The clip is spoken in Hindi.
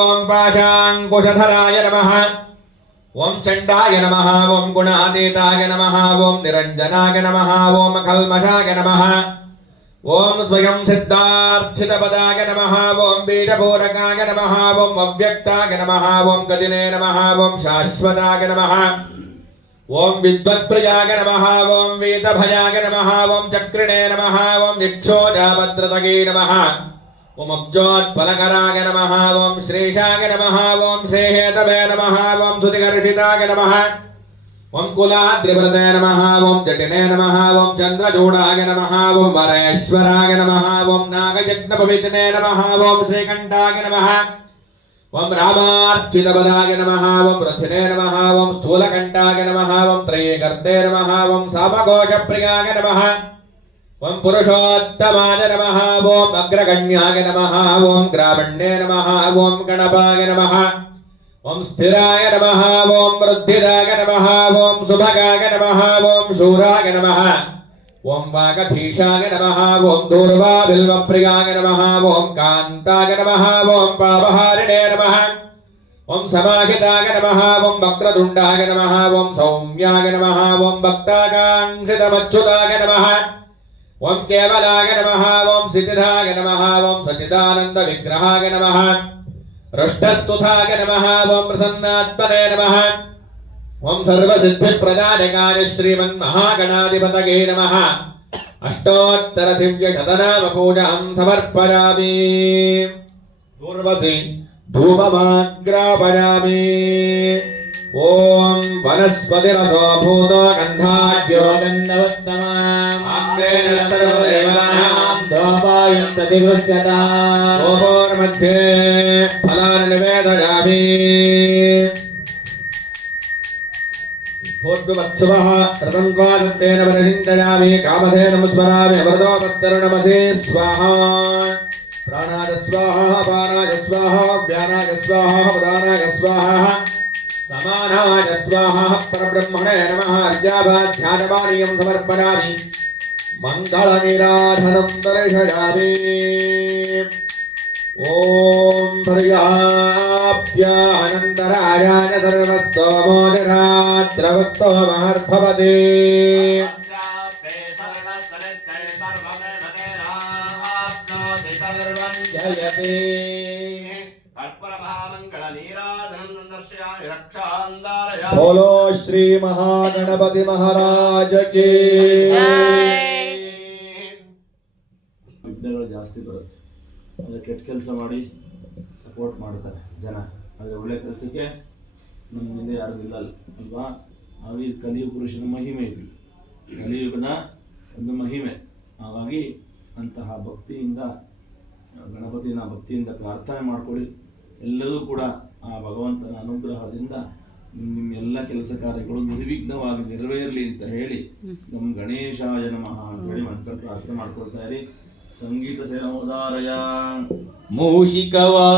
ओम पाशांकुशधराय नमः। ओम चंडाय नमः। ओम गुणातीताय नमः। ओम निरंजनाय नमः। ओम कल्मषाय नमः। ओम स्वयं सिद्धार्थितपदाय नमः। ओम बीजपूरकाय नमः। ओम अव्यक्ताय नमः। ओम गदिने नमः। ओम शाश्वताय नमः। ओम विद्वत्प्रियाय नमः। ओम वीतभयाय नमः। ओम चक्रिणे नमः। ओम निक्षोजाभद्रतगे नमः। ओम अब्जोत्पलकराय नमः। ओम श्रीशाय नमः। ओम श्रीहेतवे नमः। ओम सुतिकर्षिताय नमः। ओम कुलाद्रिव्रते नमः। ओम जटिने नमः। ओम चंद्रचूडाय नमः। ओम वरेश्वराय नमः। ओम नागयज्ञपवित्रे नमः। ओम श्रीकंठाय नमः। ओम रामार्चितपदाय नमः। ओम रथिने नमः। ओम स्थूलकंठाय नमः। ओम त्रयीकर्ते नमः। ओम सापकोशप्रियाय नमः। ओम पुरुषोत्तमाय नमः। ओम अग्रगण्याय नमः। ओम ग्रामण्ये नमः। ओम गणपाय नमः। ओम स्थिराय नमः। ओम वृद्धिदाय नमः। ओम सुभगाय नमः। ओम शूराय नमः। ओम वागधीशाय नमः। ओम दूर्वाबिल्वप्रियाय नमः। ओम कान्ताय नमः। ओम पापहारिणे नमः। ओम समाहिताय नमः। ओम वक्रतुण्डाय नमः। ओम सौम्याय नमः। ओम भक्ताकाङ्क्षितमच्युताय नमः। ओम केवलाय नमः। ओम सिद्धिदाय नमः। ओम सच्चिदानन्दविग्रहाय नमः। रुष्टस्तुताय नमः। ओम प्रसन्नात्मने नमः। ओम सर्वसिद्धिप्रदायकाय श्रीमन्महागणाधिपतये नमः। अष्टोत्तर दिव्य शतनाम पूजां समर्पयामि। दूर्वसि धूपमाग्रापयामि। ओम वनस्पतिरसो भूतो गन्धाढ्यो गन्धवत्तमाम् आम्रेण सर्वदेवानां धूपायं प्रतिगृह्यता। धूपोर्मध्ये फलानि निवेदयामि। भूर्भुवत्सुवः रतं क्वादत्तेन वरहिन्दयामि। कामधेनुं स्मरामि अमृतोपस्तरणमसे स्वाहा। प्राणाय स्वाहा। अपानाय स्वाहा। व्यानाय स्वाहा। उदानाय स्वाहा। समानाय स्वाहा। परब्रह्मणे नमः। अर्घ्यापाध्यानपानीयं समर्पयामि। मङ्गलनीराधनं दर्शयामि। ओम पर्याप्यानन्तरायाय सर्वस्तोमोदरात्रवत्तो महर्भवते। बोलो श्री महागणपति महाराज की ವಿಘ್ನಗಳು ಜಾಸ್ತಿ ಬರುತ್ತೆ. ಆದರೆ ಕೆಟ್ಟ ಕೆಲಸ ಮಾಡಿ ಸಪೋರ್ಟ್ ಮಾಡ್ತಾರೆ ಜನ, ಆದರೆ ಒಳ್ಳೆ ಕೆಲಸಕ್ಕೆ ನಮ್ಮ ಮುಂದೆ ಯಾರು ನಿಲ್ಲಲ್ಲ ಅಲ್ವಾ. ಹಾಗಾಗಿ ಕಲಿಯುಗ ಪುರುಷನ ಮಹಿಮೆ ಇದು, ಕಲಿಯುಗನ ಒಂದು ಮಹಿಮೆ. ಹಾಗಾಗಿ ಅಂತಹ ಭಕ್ತಿಯಿಂದ ಗಣಪತಿನ ಭಕ್ತಿಯಿಂದ ಪ್ರಾರ್ಥನೆ ಮಾಡಿಕೊಳ್ಳಿ. ಎಲ್ಲರೂ ಕೂಡ ಆ ಭಗವಂತನ ಅನುಗ್ರಹದಿಂದ ನಿಮ್ಮೆಲ್ಲ ಕೆಲಸ ಕಾರ್ಯಗಳು ನಿರ್ವಿಘ್ನವಾಗಿ ನೆರವೇರಲಿ ಅಂತ ಹೇಳಿ ನಮ್ಮ ಗಣೇಶಾಯ ನಮಃ ಅಂತ ಹೇಳಿ ಮನಸ್ಸಲ್ಲಿ ಪ್ರಾರ್ಥನೆ ಮಾಡ್ಕೊಳ್ತಾ ಇರಿ. ಸಂಗೀತ ಸೇನೋದಾರಯ ಮೂಷಿಕವಾ